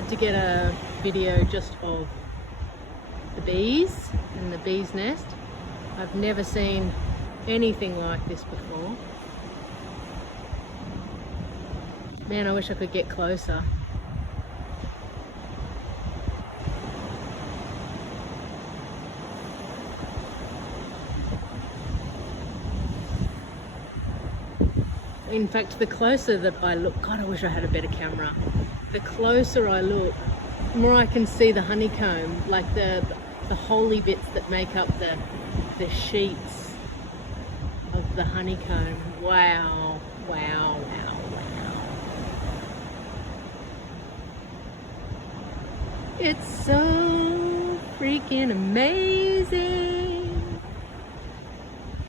had to get a video just of the bees and the bee's nest. I've never seen anything like this before. Man, I wish I could get closer. In fact, the closer that I look, God, I wish I had a better camera. The closer I look, the more I can see the honeycomb, like the holy bits that make up the sheets of the honeycomb. Wow, wow, wow, wow. It's so freaking amazing.